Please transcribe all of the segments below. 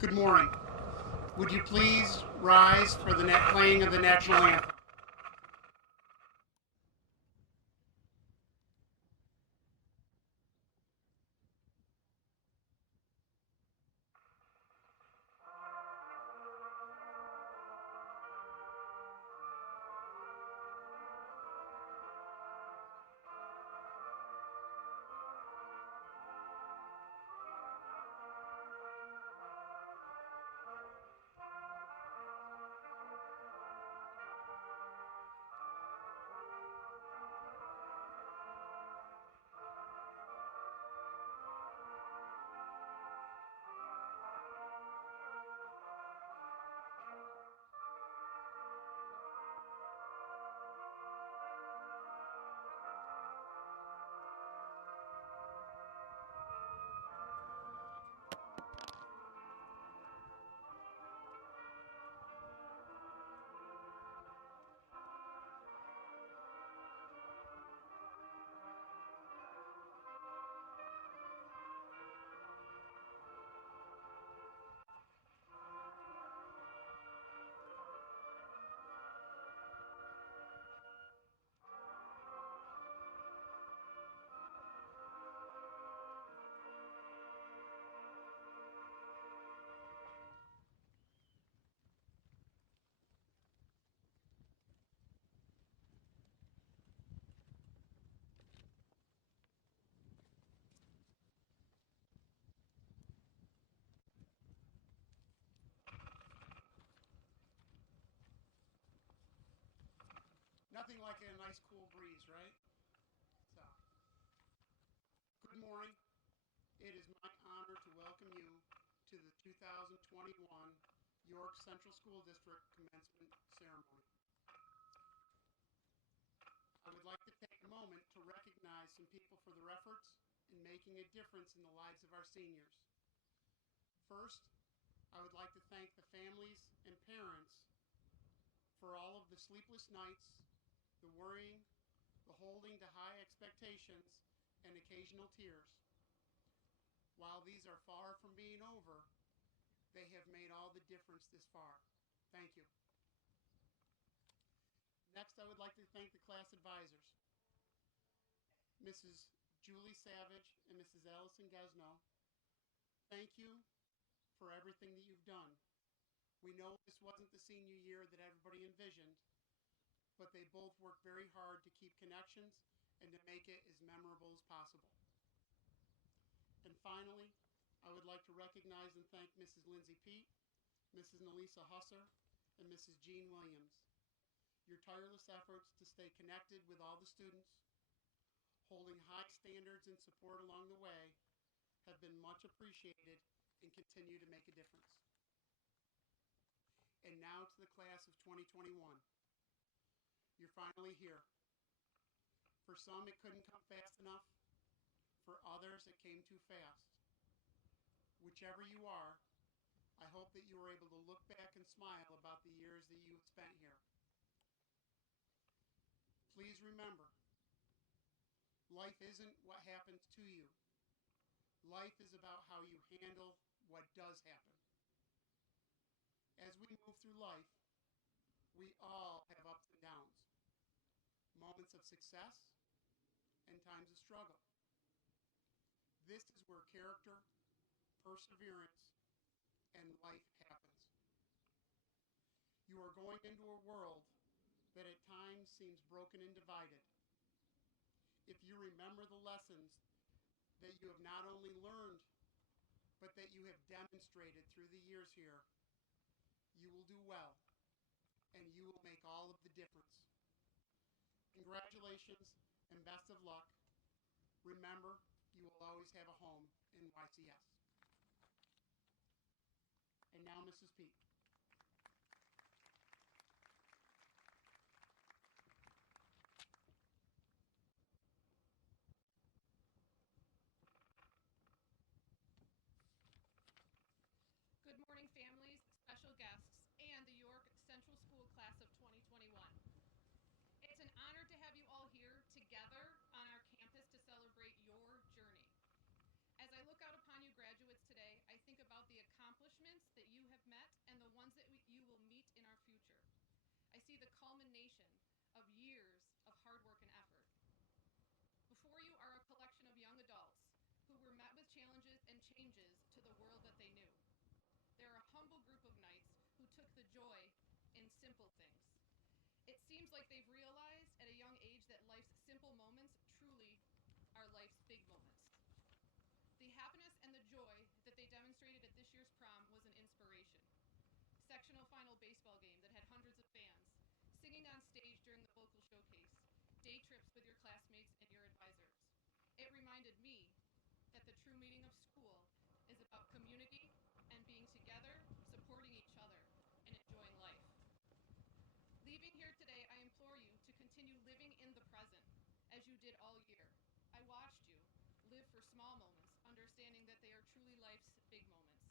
Good morning. Would you please rise for the playing of the national anthem? Nothing like a nice cool breeze, right? So, good morning. It is my honor to welcome you to the 2021 York Central School District commencement ceremony. I would like to take a moment to recognize some people for their efforts in making a difference in the lives of our seniors. First, I would like to thank the families and parents for all of the sleepless nights, the worrying, the holding to high expectations, and occasional tears. While these are far from being over, they have made all the difference this far. Thank you. Next, I would like to thank the class advisors, Mrs. Julie Savage and Mrs. Allison Gesno. Thank you for everything that you've done. We know this wasn't the senior year that everybody envisioned, but they both worked very hard to keep connections and to make it as memorable as possible. And finally, I would like to recognize and thank Mrs. Lindsay Pete, Mrs. Nelisa Husser, and Mrs. Jean Williams. Your tireless efforts to stay connected with all the students, holding high standards and support along the way, have been much appreciated and continue to make a difference. And now to the class of 2021. You're finally here. For some, it couldn't come fast enough. For others, it came too fast. Whichever you are, I hope that you were able to look back and smile about the years that you have spent here. Please remember, life isn't what happens to you. Life is about how you handle what does happen. As we move through life, we all have ups and downs, moments of success and times of struggle. This is where character, perseverance, and life happens. You are going into a world that at times seems broken and divided. If you remember the lessons that you have not only learned, but that you have demonstrated through the years here, you will do well, and you will make all of the difference. Congratulations and best of luck. Remember, you will always have a home in YCS. And now, Mrs. Pete. Good morning, families, special guests, and the York Central School Class of 2021. It's an honor to have you all here together on our campus to celebrate your journey. As I look out upon you graduates today, I think about the accomplishments It seems like they've realized at a young age that life's simple moments truly are life's big moments. The happiness and the joy that they demonstrated at this year's prom was an inspiration. Sectional final baseball game that had hundreds of fans, singing on stage during the vocal showcase, day trips with your classmates and your advisors. It reminded me that the true meaning of school is about community and being together, supporting each other, and enjoying life. Leaving here today, I implore you to continue living in the present as you did all year. I watched you live for small moments, understanding that they are truly life's big moments.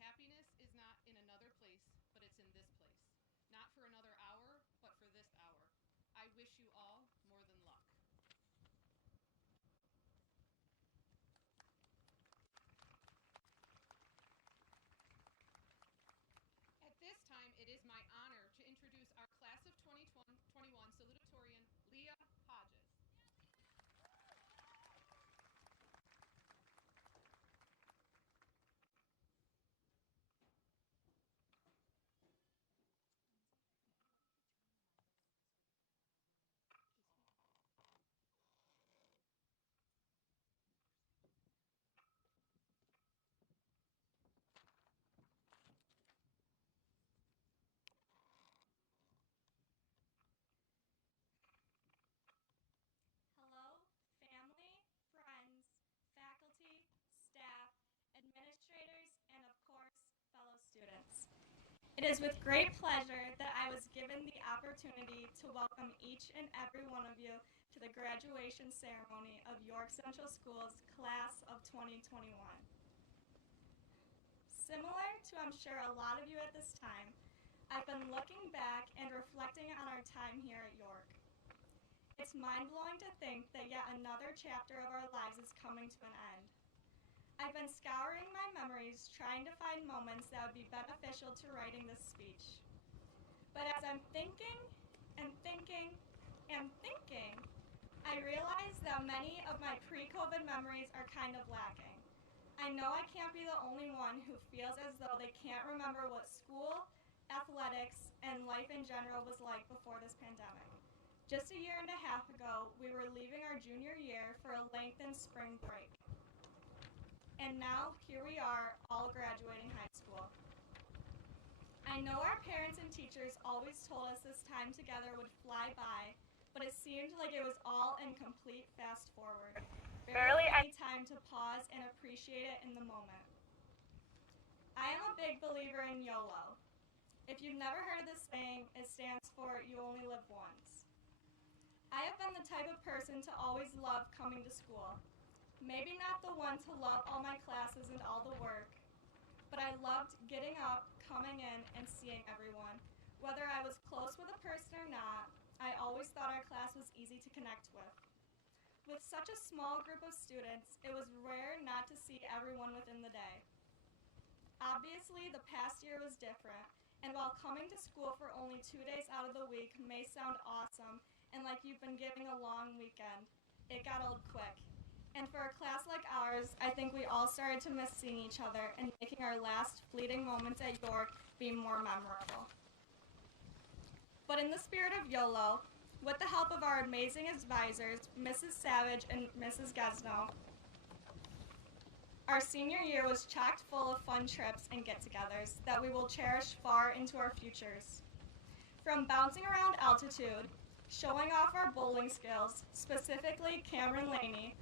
Happiness is not in another place, but it's in this place. Not for another hour, but for this hour. I wish you all more than luck. At this time, it is my honor to introduce our class of 2021 salutatorian, Leah Hodges. Hello, family, friends, faculty, staff, administrators, and of course, fellow students. It is with great pleasure that I was given the opportunity to welcome each and every one of you to the graduation ceremony of York Central Schools Class of 2021. Similar to, I'm sure, a lot of you at this time, I've been looking back and reflecting on our time here at York. It's mind-blowing to think that yet another chapter of our lives is coming to an end. I've been scouring my memories, trying to find moments that would be beneficial to writing this speech. But as I'm thinking and thinking and thinking, I realize that many of my pre-COVID memories are kind of lacking. I know I can't be the only one who feels as though they can't remember what school, athletics, and life in general was like before this pandemic. Just a year and a half ago, we were leaving our junior year for a lengthened spring break. And now, here we are, all graduating high school. I know our parents and teachers always told us this time together would fly by, but it seemed like it was all in complete fast forward. Barely any time to pause and appreciate it in the moment. I am a big believer in YOLO. If you've never heard of this saying, it stands for You Only Live Once. I have been the type of person to always love coming to school. Maybe not the one to love all my classes and all the work, but I loved getting up, coming in, and seeing everyone. Whether I was close with a person or not, I always thought our class was easy to connect with. With such a small group of students, it was rare not to see everyone within the day. Obviously, the past year was different, and while coming to school for only 2 days out of the week may sound awesome, and like you've been giving a long weekend, it got old quick. And for a class like ours, I think we all started to miss seeing each other and making our last fleeting moments at York be more memorable. But in the spirit of YOLO, with the help of our amazing advisors, Mrs. Savage and Mrs. Gesno, our senior year was chock full of fun trips and get-togethers that we will cherish far into our futures. From bouncing around altitude, showing off our bowling skills, specifically Cameron Laney,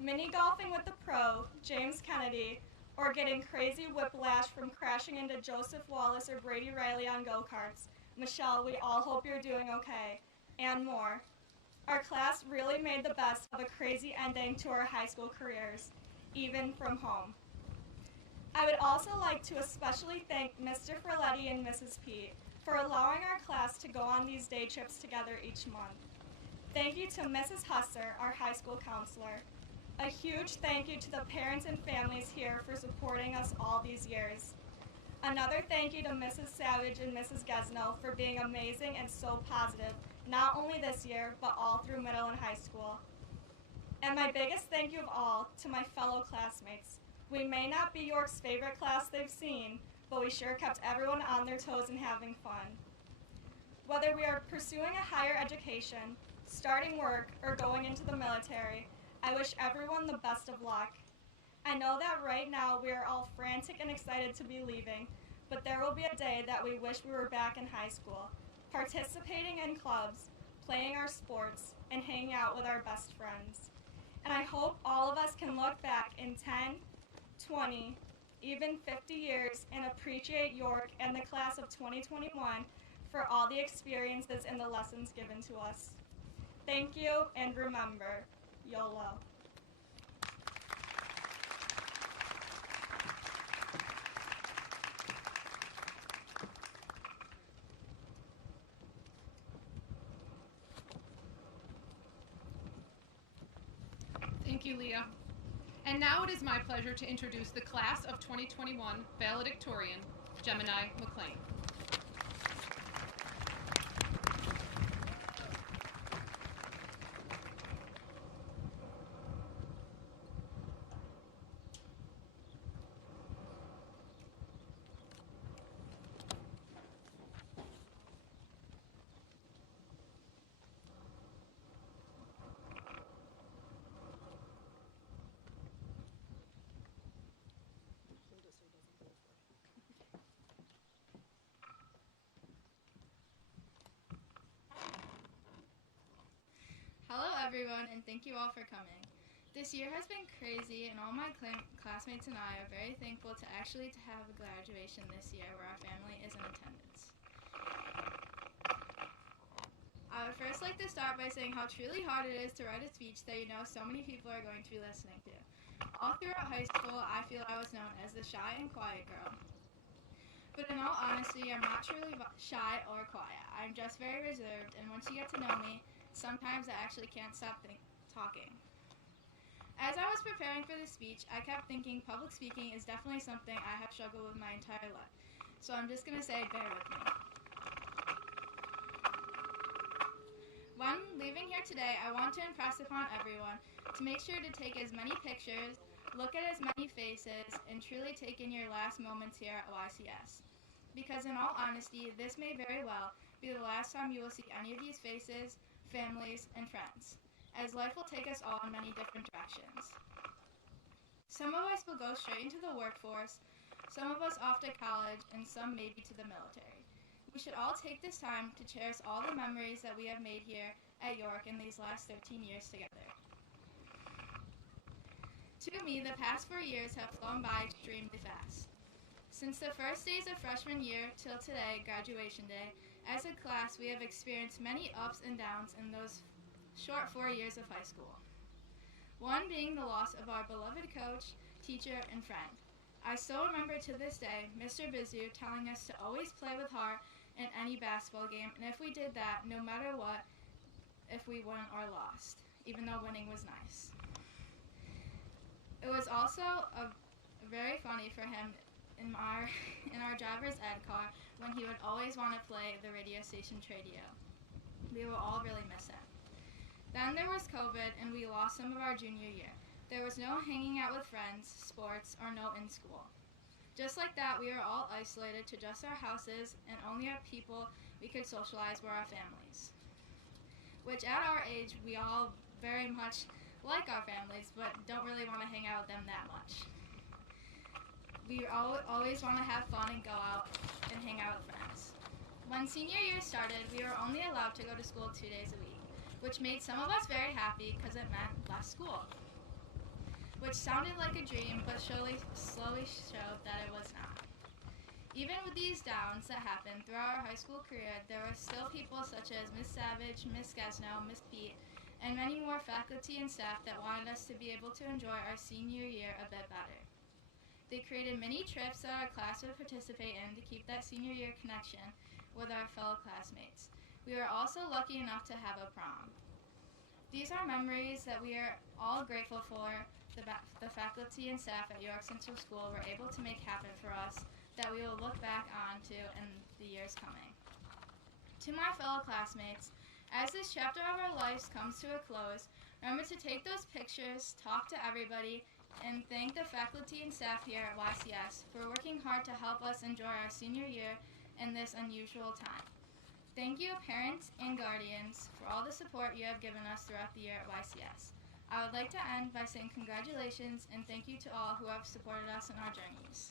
mini golfing with the pro, James Kennedy, or getting crazy whiplash from crashing into Joseph Wallace or Brady Riley on go-karts. Michelle, we all hope you're doing okay, and more. Our class really made the best of a crazy ending to our high school careers, even from home. I would also like to especially thank Mr. Ferletti and Mrs. Pete for allowing our class to go on these day trips together each month. Thank you to Mrs. Husser, our high school counselor. A huge thank you to the parents and families here for supporting us all these years. Another thank you to Mrs. Savage and Mrs. Gesno for being amazing and so positive, not only this year, but all through middle and high school. And my biggest thank you of all to my fellow classmates. We may not be York's favorite class they've seen, but we sure kept everyone on their toes and having fun. Whether we are pursuing a higher education, starting work, or going into the military, I wish everyone the best of luck. I know that right now we are all frantic and excited to be leaving, but there will be a day that we wish we were back in high school, participating in clubs, playing our sports, and hanging out with our best friends. And I hope all of us can look back in 10, 20, even 50 years and appreciate York and the class of 2021 for all the experiences and the lessons given to us. Thank you, and remember, YOLO. Thank you, Leah. And now it is my pleasure to introduce the class of 2021 valedictorian, Gemini McLean. Hello everyone, and thank you all for coming. This year has been crazy, and all my classmates and I are very thankful to actually have a graduation this year where our family is in attendance. I would first like to start by saying how truly hard it is to write a speech that you know so many people are going to be listening to. All throughout high school, I feel I was known as the shy and quiet girl. But in all honesty, I'm not truly shy or quiet. I'm just very reserved, and once you get to know me, sometimes I actually can't stop talking. As I was preparing for this speech, I kept thinking public speaking is definitely something I have struggled with my entire life. So I'm just going to say, bear with me. When leaving here today, I want to impress upon everyone to make sure to take as many pictures, look at as many faces, and truly take in your last moments here at YCS. Because in all honesty, this may very well be the last time you will see any of these faces, families, and friends, as life will take us all in many different directions. Some of us will go straight into the workforce, some of us off to college, and some maybe to the military. We should all take this time to cherish all the memories that we have made here at York in these last 13 years together. To me, the past 4 years have flown by extremely fast. Since the first days of freshman year till today, graduation day, as a class, we have experienced many ups and downs in those short 4 years of high school. One being the loss of our beloved coach, teacher, and friend. I still remember to this day Mr. Bizu telling us to always play with heart in any basketball game, and if we did that, no matter what, if we won or lost, even though winning was nice. It was also very funny for him in our driver's ed car when he would always want to play the radio station Tradio. We will all really miss him. Then there was COVID, and we lost some of our junior year. There was no hanging out with friends, sports, or no in school. Just like that, we were all isolated to just our houses, and only our people we could socialize were our families. Which at our age, we all very much like our families, but don't really want to hang out with them that much. We always want to have fun and go out and hang out with friends. When senior year started, we were only allowed to go to school 2 days a week, which made some of us very happy because it meant less school. Which sounded like a dream, but slowly showed that it was not. Even with these downs that happened throughout our high school career, there were still people such as Miss Savage, Miss Gesno, Miss Pete, and many more faculty and staff that wanted us to be able to enjoy our senior year a bit better. They created many trips that our class would participate in to keep that senior year connection with our fellow classmates. We were also lucky enough to have a prom. These are memories that we are all grateful for the faculty and staff at York Central School were able to make happen for us that we will look back on to in the years coming. To my fellow classmates, as this chapter of our lives comes to a close, remember to take those pictures, talk to everybody, and thank the faculty and staff here at YCS for working hard to help us enjoy our senior year in this unusual time. Thank you, parents and guardians, for all the support you have given us throughout the year at YCS. I would like to end by saying congratulations and thank you to all who have supported us in our journeys.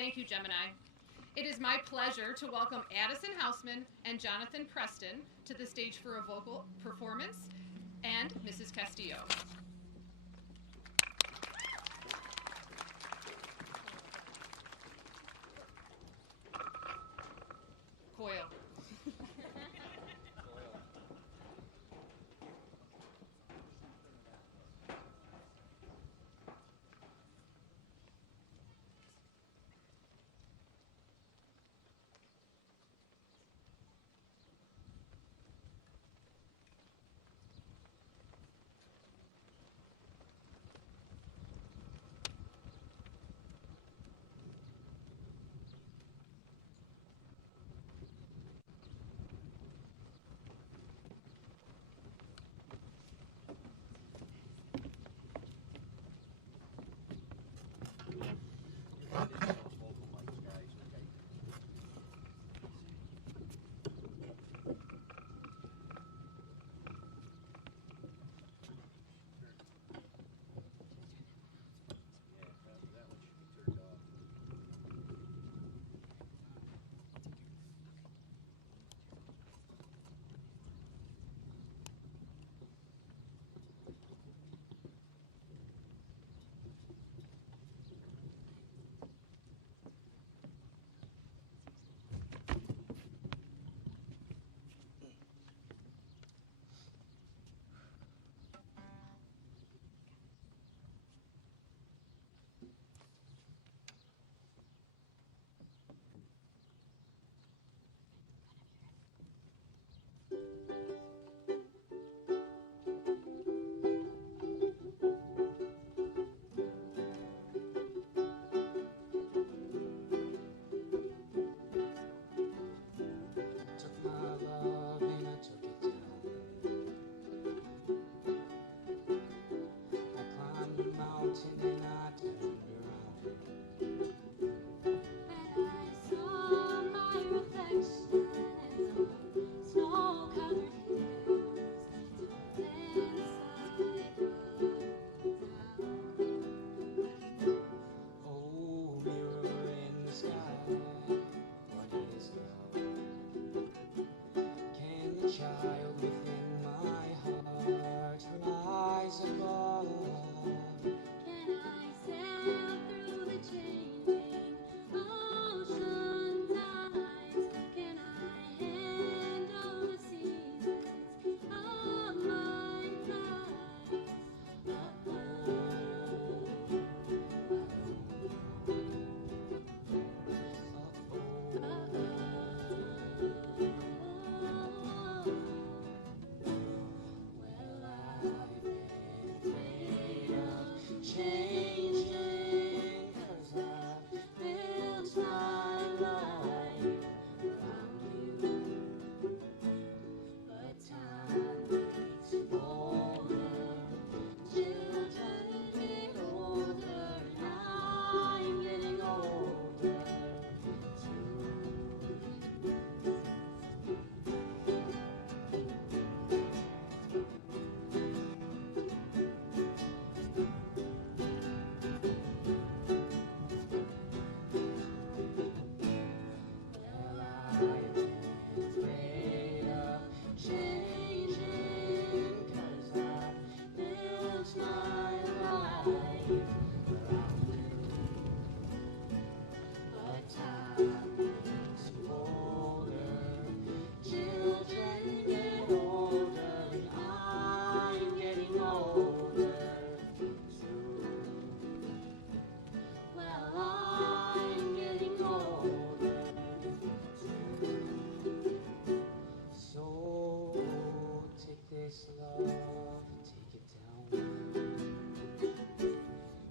Thank you, Gemini. It is my pleasure to welcome Addison Houseman and Jonathan Preston to the stage for a vocal performance, and Mrs. Castillo. Coyle.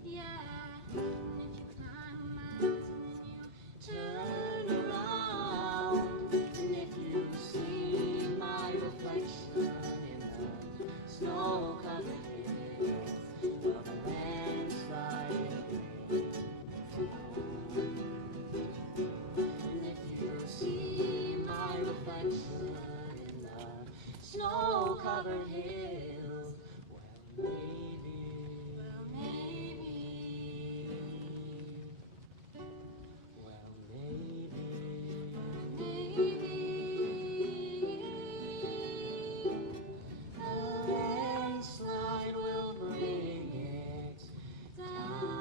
Yeah, if you climb a mountain and you Auburn Hills. Well, maybe. Well, maybe. A landslide will bring it down.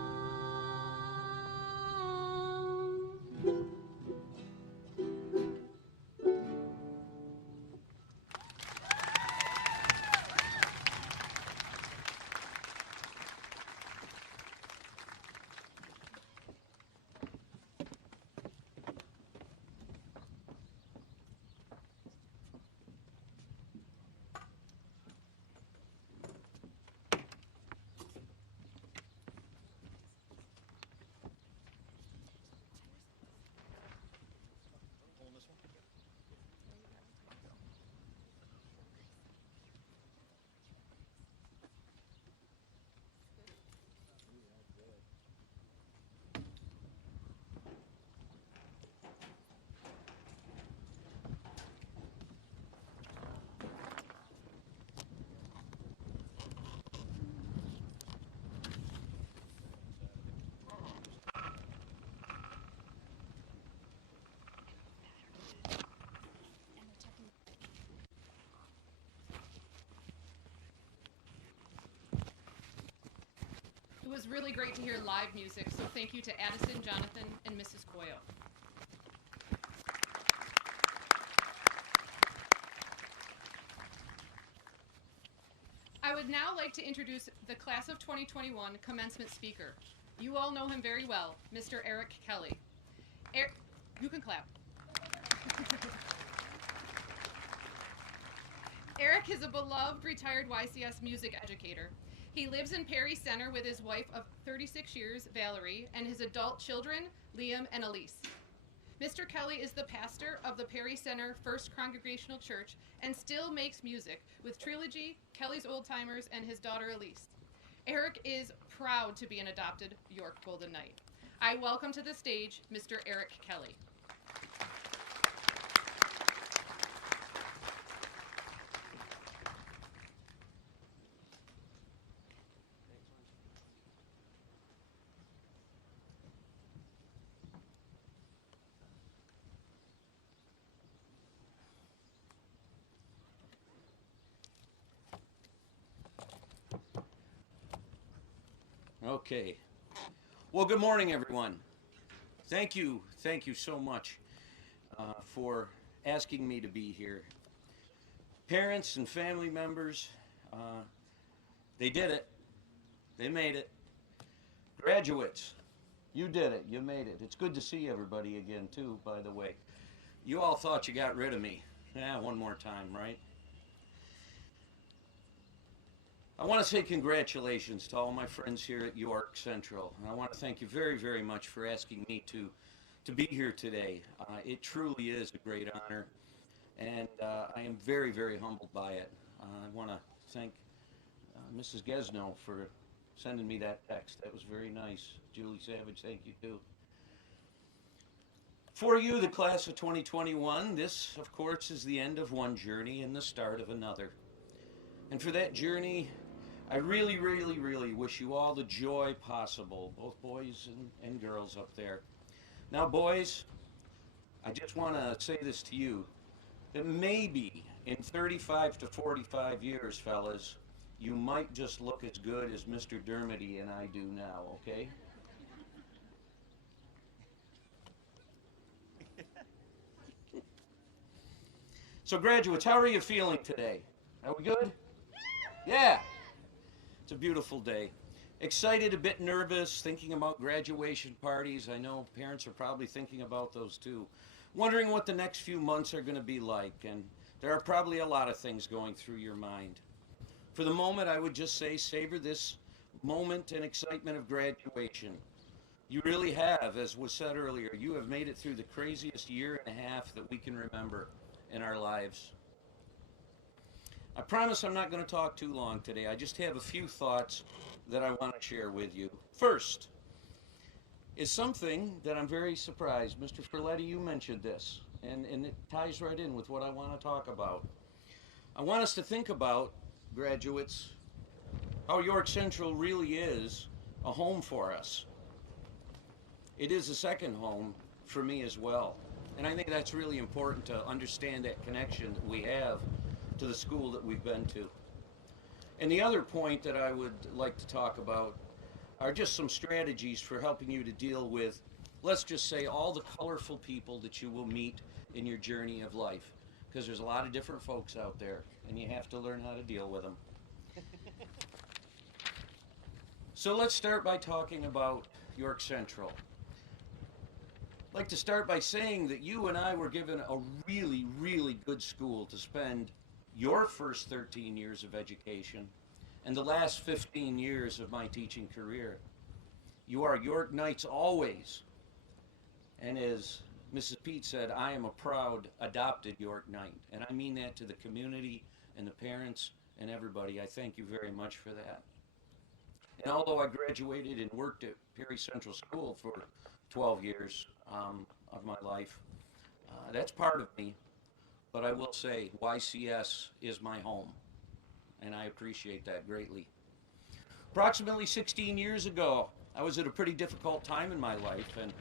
It was really great to hear live music, so thank you to Addison, Jonathan, and Mrs. Coyo. I would now like to introduce the Class of 2021 commencement speaker. You all know him very well, Mr. Eric Kelly. You can clap. Eric is a beloved retired YCS music educator. He lives in Perry Center with his wife of 36 years, Valerie, and his adult children, Liam and Elise. Mr. Kelly is the pastor of the Perry Center First Congregational Church and still makes music with Trilogy, Kelly's Old Timers, and his daughter Elise. Eric is proud to be an adopted York Golden Knight. I welcome to the stage Mr. Eric Kelly. Okay. Well, good morning, everyone. Thank you so much for asking me to be here. Parents and family members, they did it. They made it. Graduates, you did it. You made it. It's good to see everybody again, too, by the way. You all thought you got rid of me. Yeah, one more time, right? I want to say congratulations to all my friends here at York Central. And I want to thank you very, very much for asking me to be here today. It truly is a great honor, and I am very, very humbled by it. I want to thank Mrs. Gesno for sending me that text. That was very nice. Julie Savage, thank you too. For you, the class of 2021, this, of course, is the end of one journey and the start of another. And for that journey, I really, really, really wish you all the joy possible, both boys and girls up there. Now, boys, I just want to say this to you, that maybe in 35 to 45 years, fellas, you might just look as good as Mr. Dermody and I do now, okay? So, graduates, how are you feeling today? Are we good? Yeah. It's a beautiful day. Excited, a bit nervous, thinking about graduation parties. I know parents are probably thinking about those too. Wondering what the next few months are going to be like, and there are probably a lot of things going through your mind. For the moment, I would just say savor this moment and excitement of graduation. You really have, as was said earlier, you have made it through the craziest year and a half that we can remember in our lives. I promise I'm not going to talk too long today. I just have a few thoughts that I want to share with you. First is something that I'm very surprised. Mr. Ferletti, you mentioned this, and it ties right in with what I want to talk about. I want us to think about, graduates, how York Central really is a home for us. It is a second home for me as well. And I think that's really important to understand that connection that we have to the school that we've been to. And the other point that I would like to talk about are just some strategies for helping you to deal with, let's just say, all the colorful people that you will meet in your journey of life. Because there's a lot of different folks out there, and you have to learn how to deal with them. So let's start by talking about York Central. I'd like to start by saying that you and I were given a really, really good school to spend your first 13 years of education and the last 15 years of my teaching career. You are York Knights always. And as Mrs. Pete said, I am a proud adopted York Knight. And I mean that to the community and the parents and everybody. I thank you very much for that. And although I graduated and worked at Perry Central School for 12 years of my life, that's part of me. But I will say YCS is my home, and I appreciate that greatly. Approximately 16 years ago, I was at a pretty difficult time in my life, and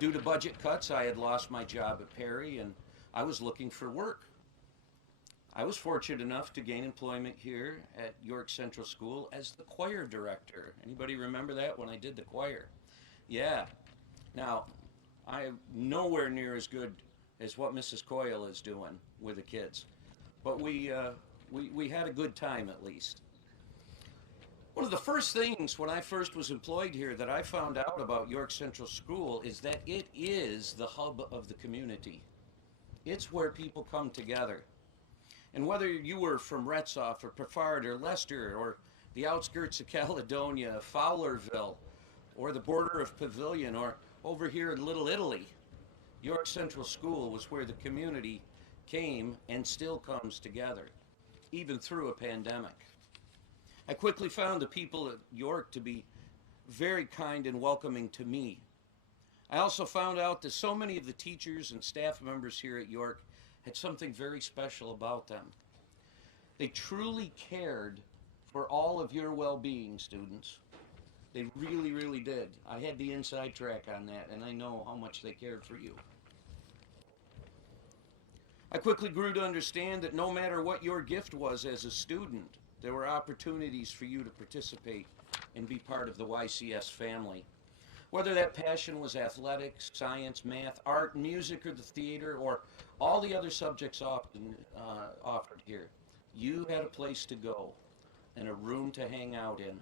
due to budget cuts, I had lost my job at Perry, and I was looking for work. I was fortunate enough to gain employment here at York Central School as the choir director. Anybody remember that when I did the choir? Yeah. Now, I am nowhere near as good as what Mrs. Coyle is doing with the kids, but we had a good time at least. One of the first things when I first was employed here that I found out about York Central School is that it is the hub of the community. It's where people come together. And whether you were from Retzoff or Pefard or Leicester or the outskirts of Caledonia, Fowlerville, or the border of Pavilion, or over here in Little Italy, York Central School was where the community came and still comes together, even through a pandemic. I quickly found the people at York to be very kind and welcoming to me. I also found out that so many of the teachers and staff members here at York had something very special about them. They truly cared for all of your well-being, students. They really, really did. I had the inside track on that, and I know how much they cared for you. I quickly grew to understand that no matter what your gift was as a student, there were opportunities for you to participate and be part of the YCS family. Whether that passion was athletics, science, math, art, music, or the theater, or all the other subjects often offered here, you had a place to go and a room to hang out in.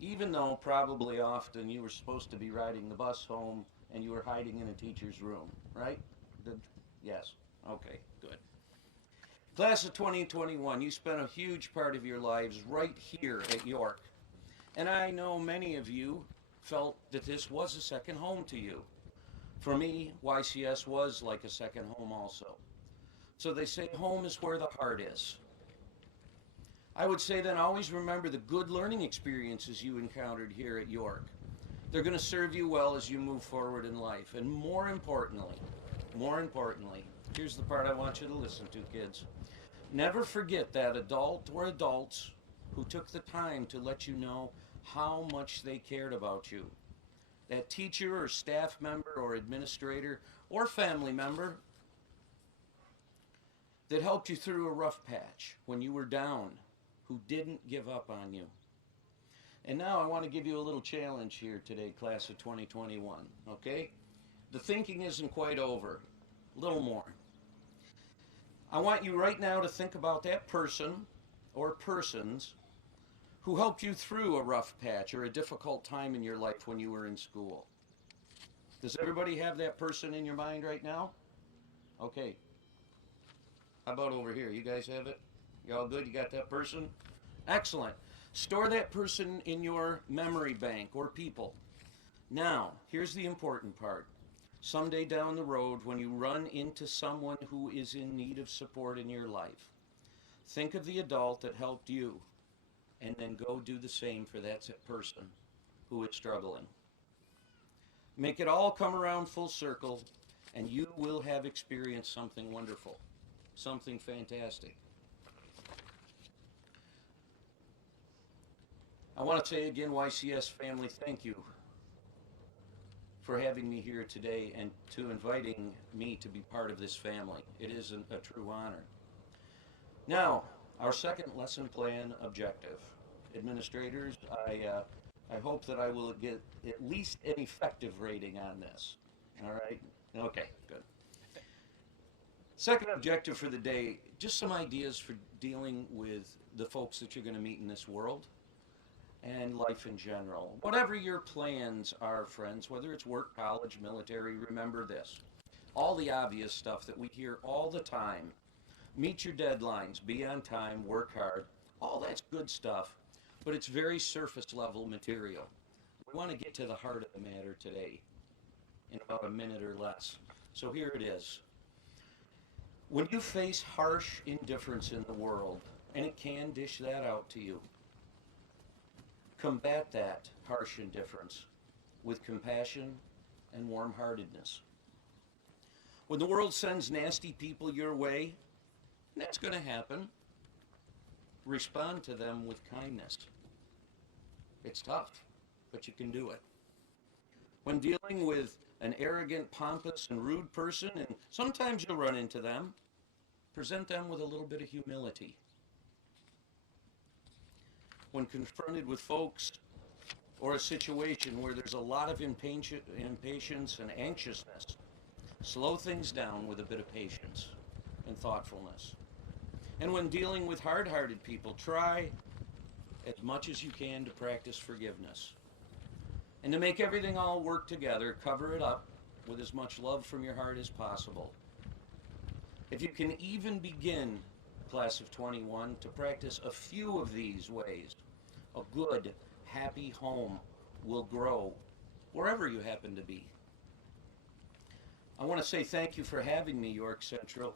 Even though probably often you were supposed to be riding the bus home and you were hiding in a teacher's room, right? Yes. Okay, good. Class of 2021, you spent a huge part of your lives right here at York. And I know many of you felt that this was a second home to you. For me, YCS was like a second home also. So they say home is where the heart is. I would say then always remember the good learning experiences you encountered here at York. They're going to serve you well as you move forward in life. And more importantly, here's the part I want you to listen to, kids. Never forget that adult or adults who took the time to let you know how much they cared about you. That teacher or staff member or administrator or family member that helped you through a rough patch when you were down, who didn't give up on you. And now I want to give you a little challenge here today, class of 2021, okay? The thinking isn't quite over. A little more. I want you right now to think about that person or persons who helped you through a rough patch or a difficult time in your life when you were in school. Does everybody have that person in your mind right now? Okay. How about over here? You guys have it? You all good? You got that person? Excellent. Store that person in your memory bank or people. Now, here's the important part. Someday down the road, when you run into someone who is in need of support in your life, think of the adult that helped you, and then go do the same for that person who is struggling. Make it all come around full circle, and you will have experienced something wonderful, something fantastic. I want to say again, YCS family, thank you for having me here today and to inviting me to be part of this family. It is a true honor. Now, our second lesson plan objective. Administrators, I hope that I will get at least an effective rating on this. All right? Okay, good. Second objective for the day, just some ideas for dealing with the folks that you're going to meet in this world and life in general. Whatever your plans are, friends, whether it's work, college, military, remember this. All the obvious stuff that we hear all the time. Meet your deadlines, be on time, work hard. All that's good stuff, but it's very surface level material. We want to get to the heart of the matter today in about a minute or less. So here it is. When you face harsh indifference in the world, and it can dish that out to you, combat that harsh indifference with compassion and warm-heartedness. When the world sends nasty people your way, and that's going to happen, respond to them with kindness. It's tough, but you can do it. When dealing with an arrogant, pompous, and rude person, and sometimes you'll run into them, present them with a little bit of humility. When confronted with folks or a situation where there's a lot of impatience and anxiousness, slow things down with a bit of patience and thoughtfulness. And when dealing with hard-hearted people, try as much as you can to practice forgiveness. And to make everything all work together, cover it up with as much love from your heart as possible. If you can even begin, class of 21, to practice a few of these ways, a good, happy home will grow wherever you happen to be. I want to say thank you for having me, York Central.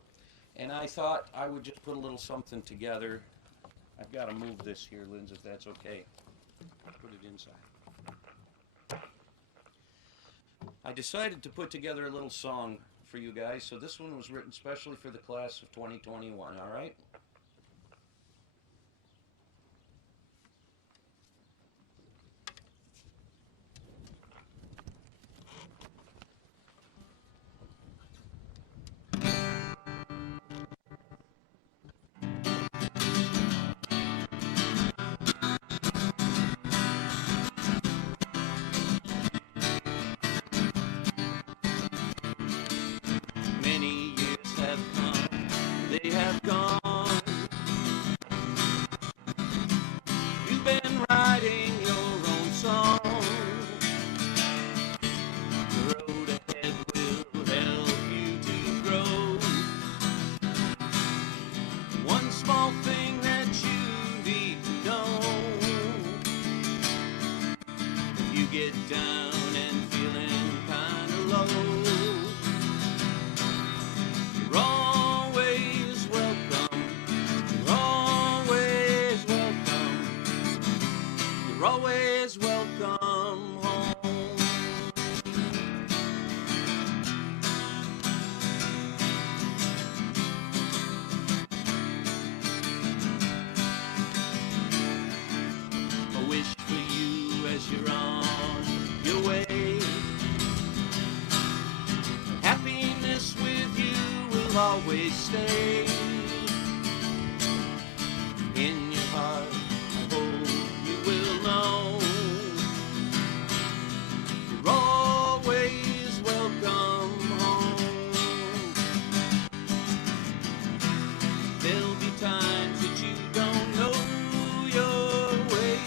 And I thought I would just put a little something together. I've got to move this here, Linz, if that's okay. Put it inside. I decided to put together a little song for you guys, so this one was written specially for the class of 2021, all right? Many years have come, they have gone. You've been writing your own song. The road ahead will help you to grow. One small thing that you need to know. If you get down and feeling kinda low, you're always welcome. You're always welcome. You're always welcome home. A wish for you as you're on your way. Happiness with you will always stay. In your heart, I hope you will know you're always welcome home. There'll be times that you don't know your way.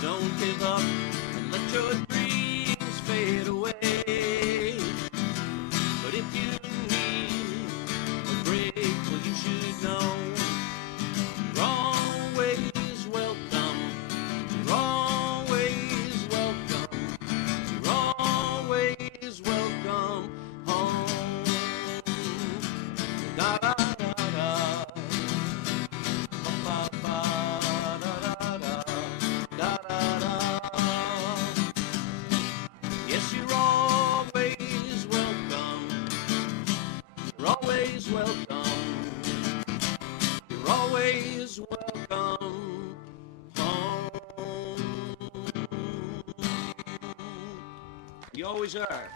Don't give up and let your dreams fade away. But if you need a break, well, you should know you're always welcome. You're always welcome. You're always welcome home. Da da da da. Ba ba da da da. Da da da. Yes, you're always welcome. You're always welcome. You're always welcome home. You always are.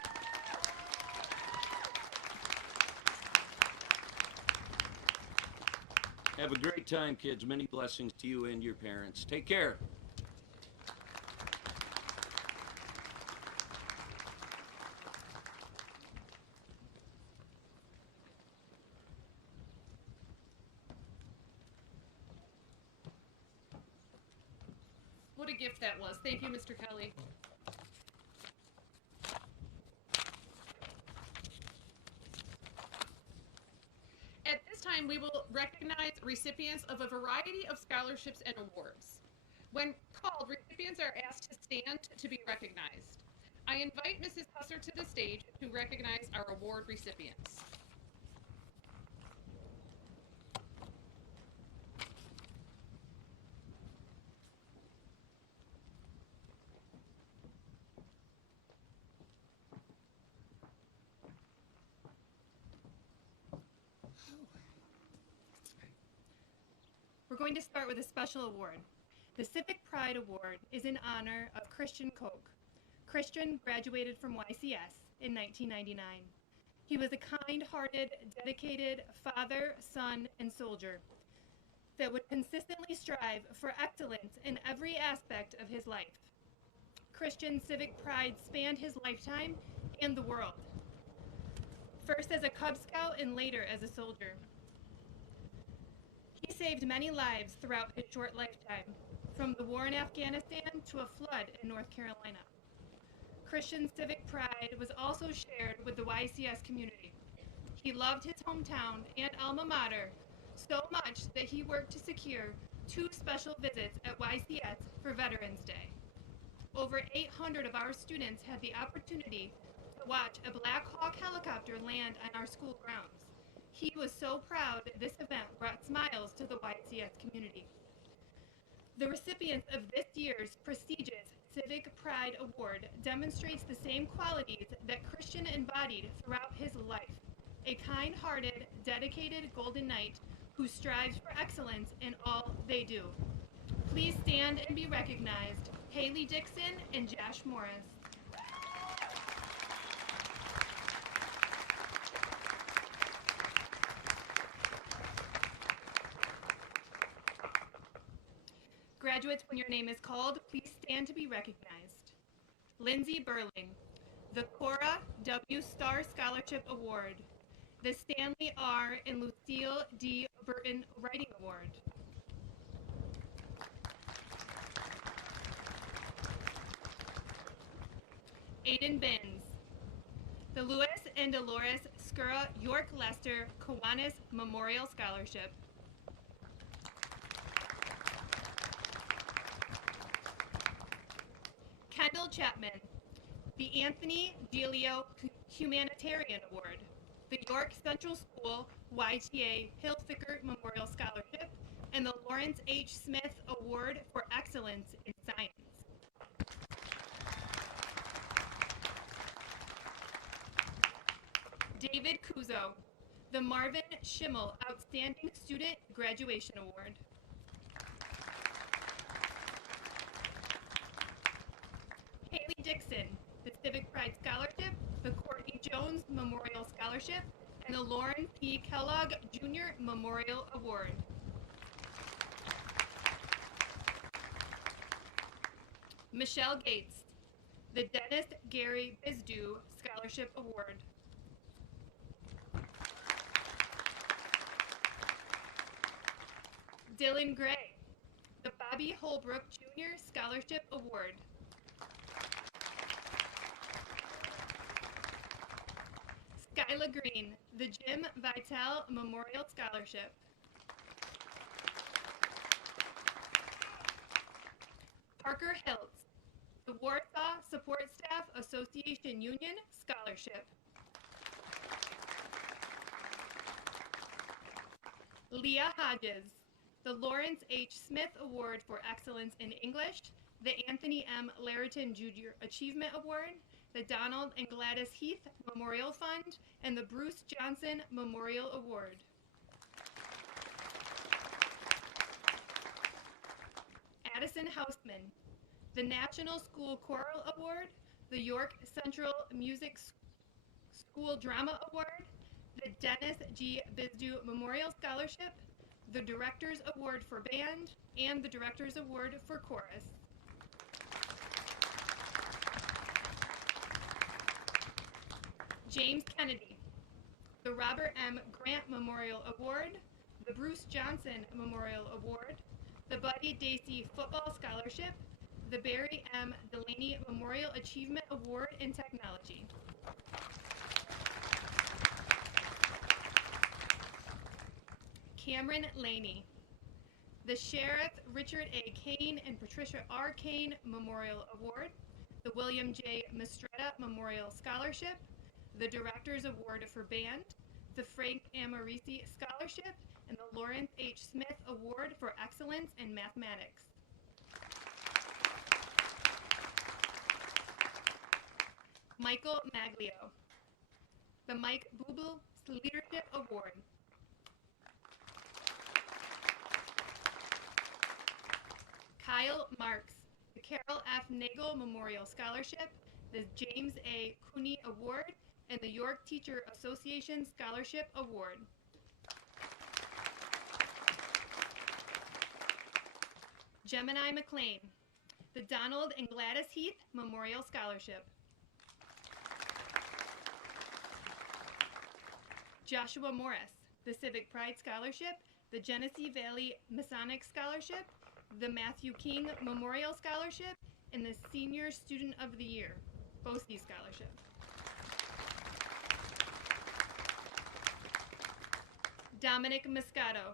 Have a great time, kids. Many blessings to you and your parents. Take care. What a gift that was. Thank you, Mr. Kelly. At this time, we will recognize recipients of a variety of scholarships and awards. When called, recipients are asked to stand to be recognized. I invite Mrs. Husser to the stage to recognize our award recipients. We're going to start with a special award. The Civic Pride Award is in honor of Christian Koch. Christian graduated from YCS in 1999. He was a kind-hearted, dedicated father, son, and soldier that would consistently strive for excellence in every aspect of his life. Christian's civic pride spanned his lifetime and the world. First as a Cub Scout and later as a soldier. He saved many lives throughout his short lifetime, from the war in Afghanistan to a flood in North Carolina. Christian's civic pride was also shared with the YCS community. He loved his hometown and alma mater so much that he worked to secure 2 special visits at YCS for Veterans Day. Over 800 of our students had the opportunity to watch a Black Hawk helicopter land on our school grounds. He was so proud this event brought smiles to the YCS community. The recipients of this year's prestigious Civic Pride Award demonstrates the same qualities that Christian embodied throughout his life. A kind-hearted, dedicated Golden Knight who strives for excellence in all they do. Please stand and be recognized, Haley Dixon and Josh Morris. Graduates, when your name is called, please stand to be recognized. Lindsay Burling, the Cora W. Starr Scholarship Award, the Stanley R. and Lucille D. Burton Writing Award. Aiden Binns, the Lewis and Dolores Skura York Lester Kiwanis Memorial Scholarship. Kendall Chapman, the Anthony Giglio Humanitarian Award, the York Central School YTA Hilfiger Memorial Scholarship, and the Lawrence H. Smith Award for Excellence in Science. David Kuzo, the Marvin Schimmel Outstanding Student Graduation Award. Haley Dixon, the Civic Pride Scholarship, the Courtney Jones Memorial Scholarship, and the Lauren P. Kellogg Jr. Memorial Award. Michelle Gates, the Dennis Gary Bizdu Scholarship Award. Dylan Gray, the Bobby Holbrook Jr. Scholarship Award. Skyla Green, the Jim Vitale Memorial Scholarship. Parker Hiltz, the Warsaw Support Staff Association Union Scholarship. Leah Hodges, the Lawrence H. Smith Award for Excellence in English, the Anthony M. Lariton Jr. Achievement Award, the Donald and Gladys Heath Memorial Fund, and the Bruce Johnson Memorial Award. Addison Hausman, the National School Choral Award, the York Central Music School Drama Award, the Dennis G. Bisdu Memorial Scholarship, the Director's Award for Band, and the Director's Award for Chorus. James Kennedy, the Robert M. Grant Memorial Award, the Bruce Johnson Memorial Award, the Buddy Dacey Football Scholarship, the Barry M. Delaney Memorial Achievement Award in Technology. Cameron Laney, the Sheriff Richard A. Kane and Patricia R. Kane Memorial Award, the William J. Mistretta Memorial Scholarship, the Director's Award for Band, the Frank Amorisi Scholarship, and the Lawrence H. Smith Award for Excellence in Mathematics. Michael Maglio, the Mike Bubel Leadership Award. Kyle Marks, the Carol F. Nagel Memorial Scholarship, the James A. Cooney Award, and the York Teacher Association Scholarship Award. Gemini McLean, the Donald and Gladys Heath Memorial Scholarship. Joshua Morris, the Civic Pride Scholarship, the Genesee Valley Masonic Scholarship, the Matthew King Memorial Scholarship, and the Senior Student of the Year, BOCES Scholarship. Dominic Moscato,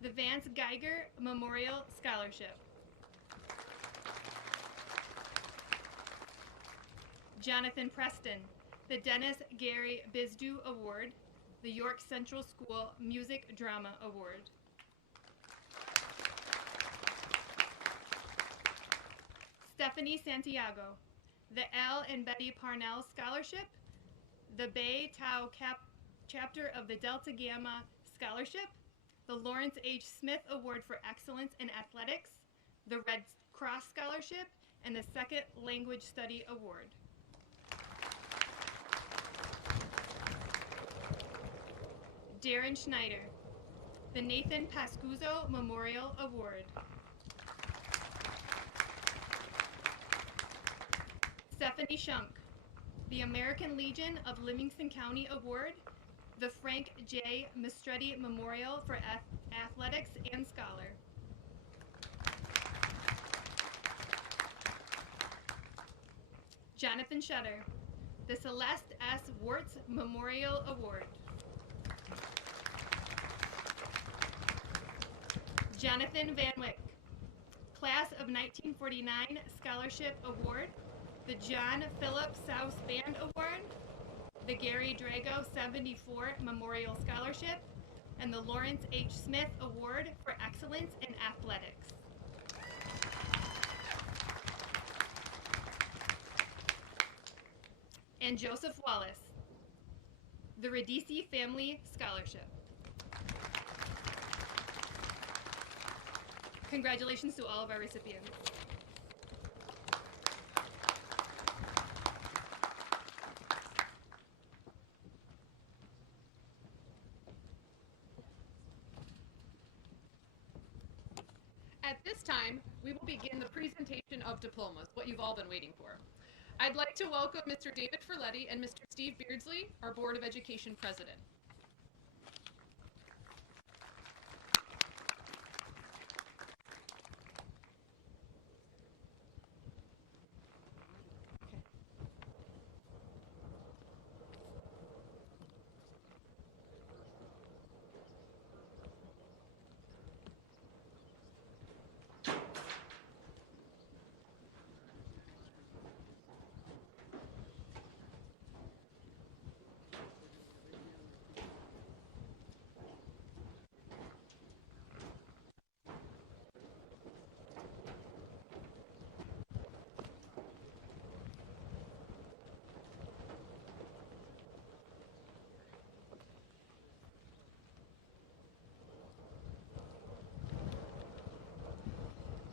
the Vance Geiger Memorial Scholarship. Jonathan Preston, the Dennis Gary Bisdu Award, the York Central School Music Drama Award. Stephanie Santiago, the Al and Betty Parnell Scholarship, the Bay Tau Chapter of the Delta Gamma Scholarship, the Lawrence H. Smith Award for Excellence in Athletics, the Red Cross Scholarship, and the Second Language Study Award. Darren Schneider, the Nathan Pascuzzo Memorial Award. Stephanie Shunk, the American Legion of Livingston County Award, the Frank J. Mistretti Memorial for Athletics and Scholar. Jonathan Shutter, the Celeste S. Wirtz Memorial Award. Jonathan Van Wyck, Class of 1949 Scholarship Award, the John Philip South Band Award, the Gary Drago 74 Memorial Scholarship, and the Lawrence H. Smith Award for Excellence in Athletics. And Joseph Wallace, the Radici Family Scholarship. Congratulations to all of our recipients. At this time, we will begin the presentation of diplomas, what you've all been waiting for. I'd like to welcome Mr. David Ferletti and Mr. Steve Beardsley, our Board of Education President.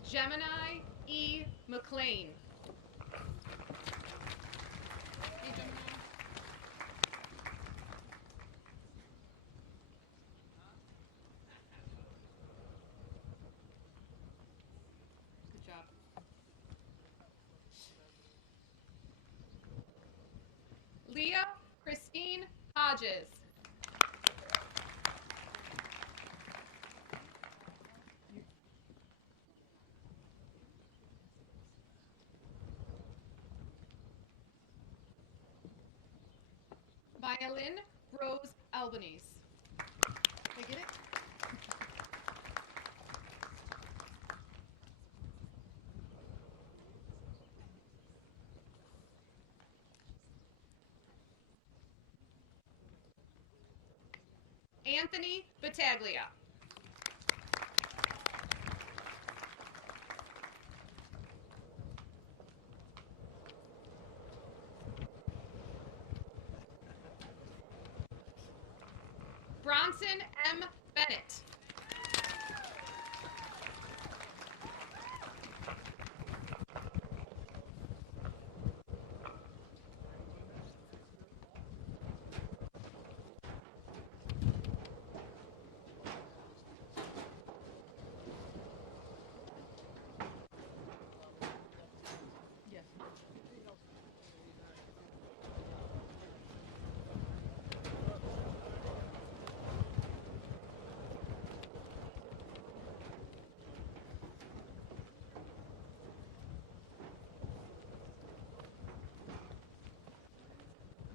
Gemini E. McLean. page I'm on? Good job. Leah Christine Hodges. Violin Rose Albanese. Did I get it? Anthony Battaglia. Bronson M. Bennett.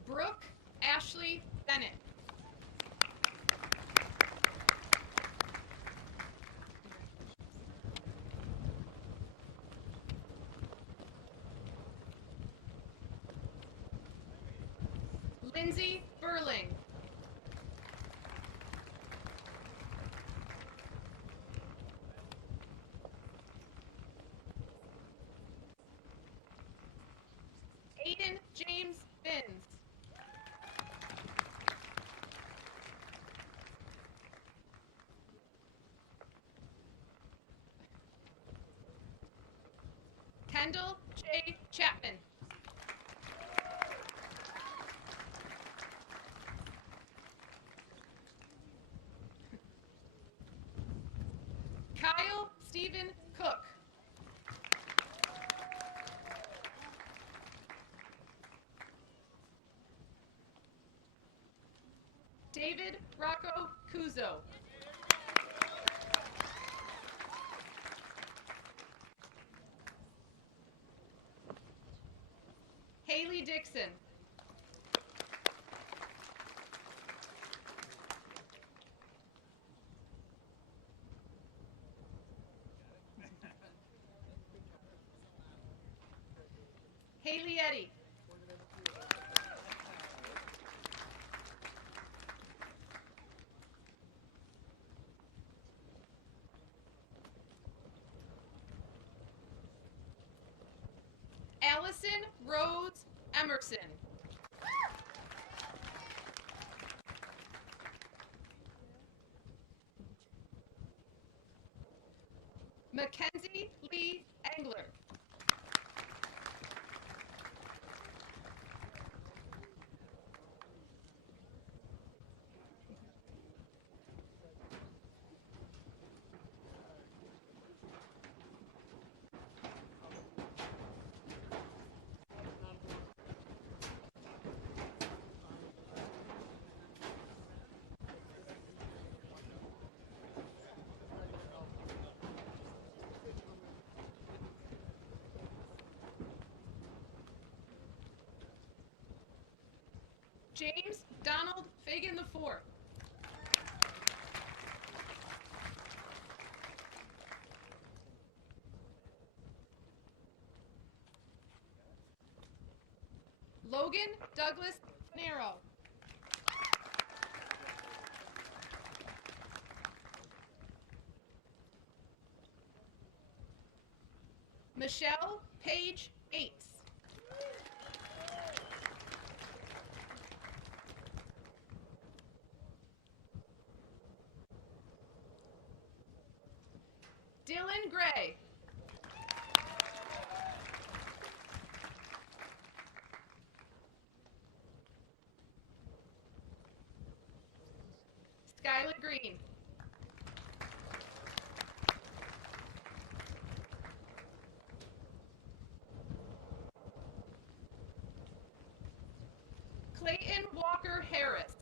Brooke Ashley Bennett. Lindsay Burling. Aiden James Binns. Kendall J. Chapman. Kyle Stephen Cook. David Rocco Kuzo. Haley Dixon. Haley Eddy. Allison Rhodes Emerson. Mackenzie Lee Engler. James Donald Fagan IV. Logan Douglas Panero. Michelle Page Bates. Dylan Gray. Skylar Green. Clayton Walker Harris.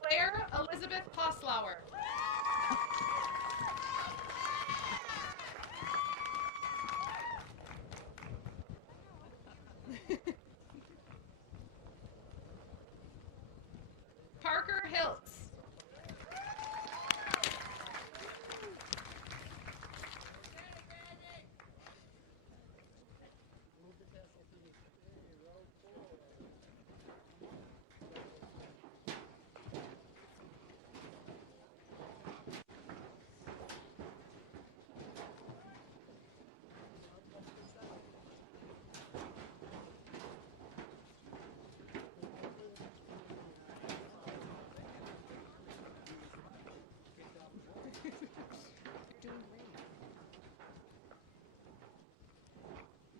Claire Elizabeth Hoslauer. Parker Hiltz.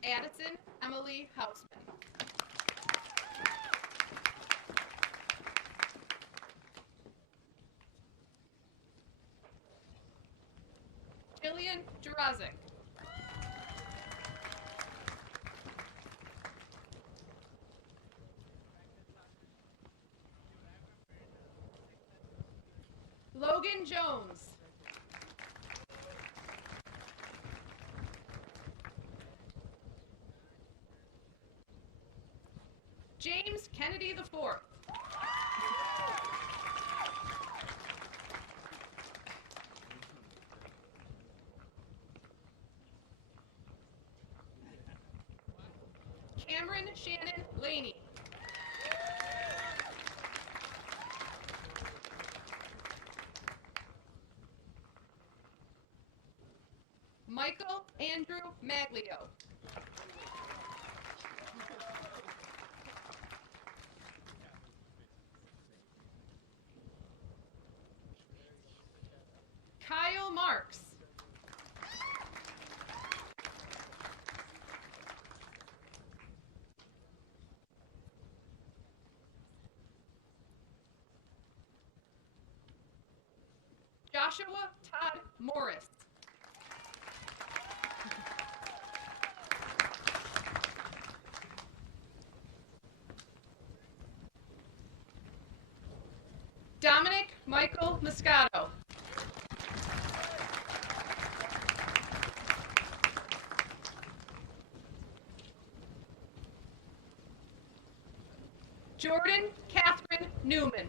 Addison Emily Hausman. Jillian Jurazic. Logan Jones. James Kennedy IV. Cameron Shannon Laney. Michael Andrew Maglio. Kyle Marks. Joshua Todd Morris. Dominic Michael Moscato. Jordan Catherine Newman.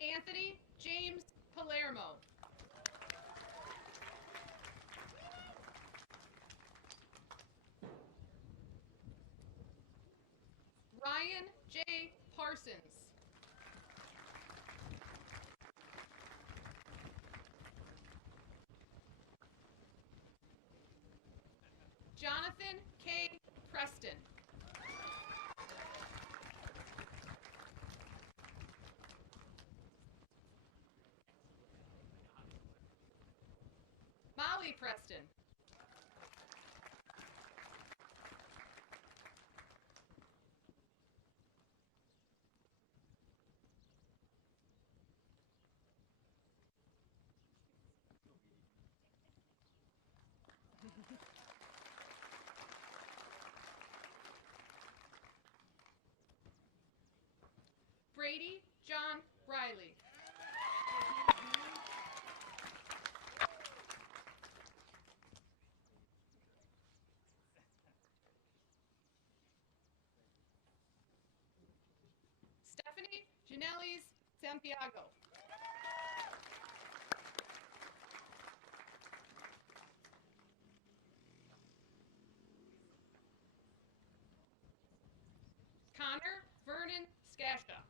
Anthony James Palermo. Ryan J. Parsons. Jonathan K. Preston. Molly Preston. Brady John Riley. Janelis Santiago. Connor Vernon Skashta.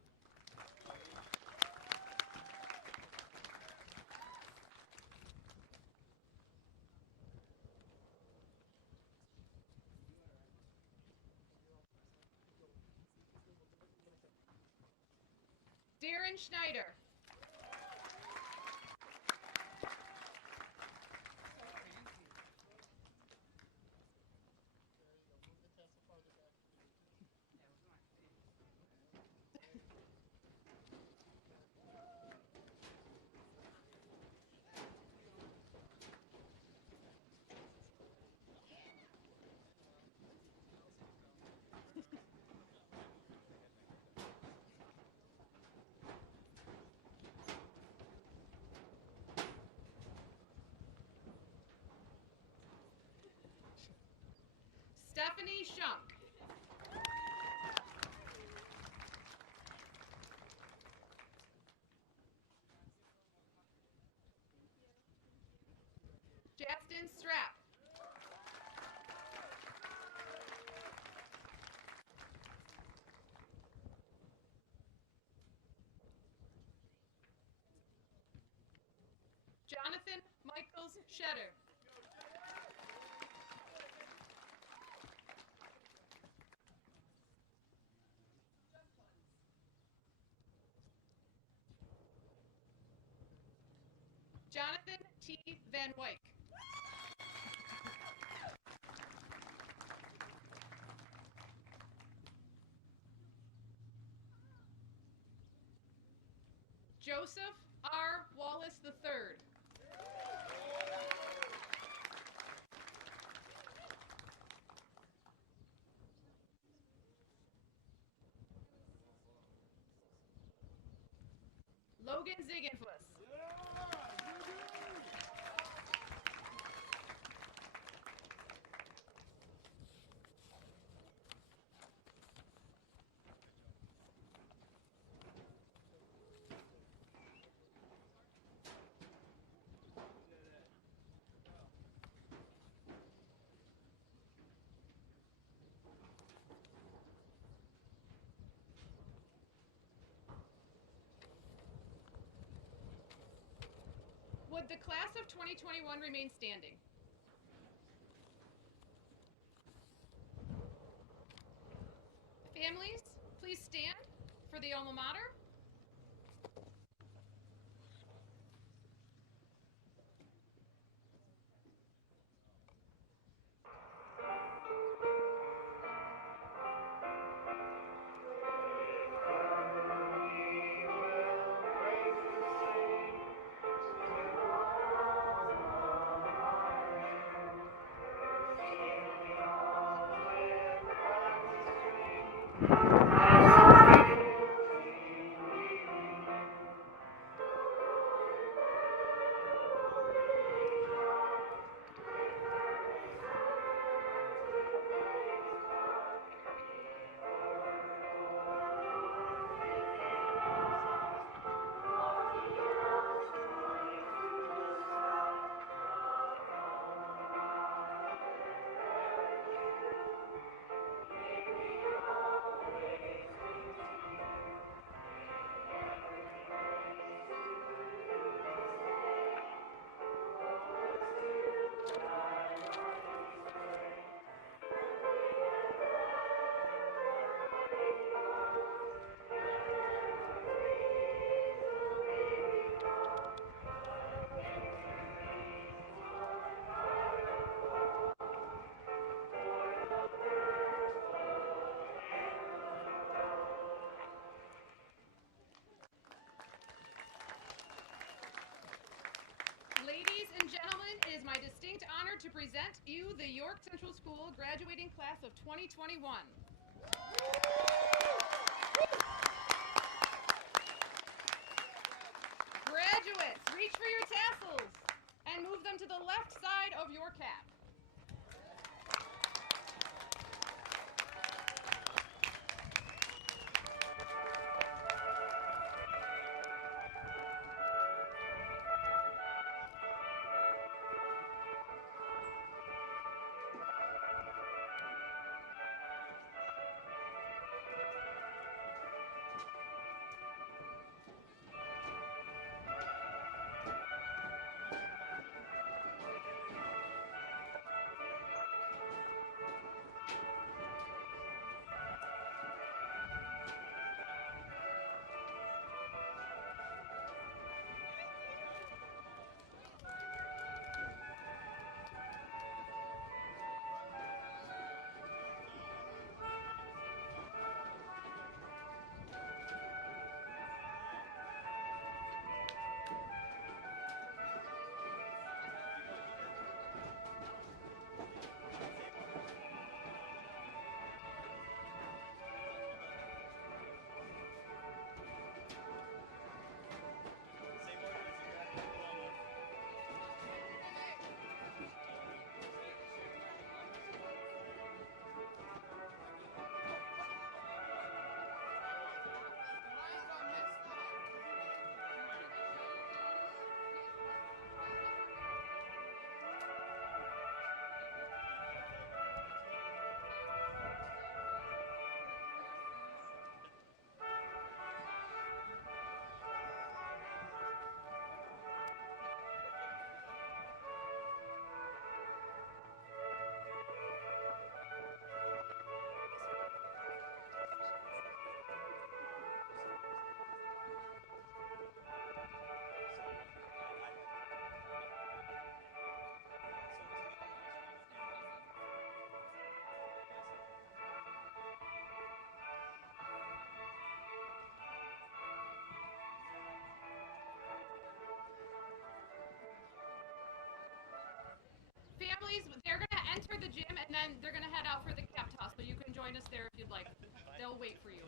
Darren Schneider. Stephanie Shunk. Justin Strap. Jonathan Michaels Shetter. Jonathan T. Van Wyk. Joseph R. Wallace III. Logan Ziegenfuss. Would the class of 2021 remain standing? Families, please stand for the alma mater. Ladies and gentlemen, it is my distinct honor to present you the York Central School graduating class of 2021. Graduates, reach for your tassels and move them to the left side of your cap. the gym, and then they're gonna head out for the cap toss, so you can join us there if you'd like. They'll wait for you.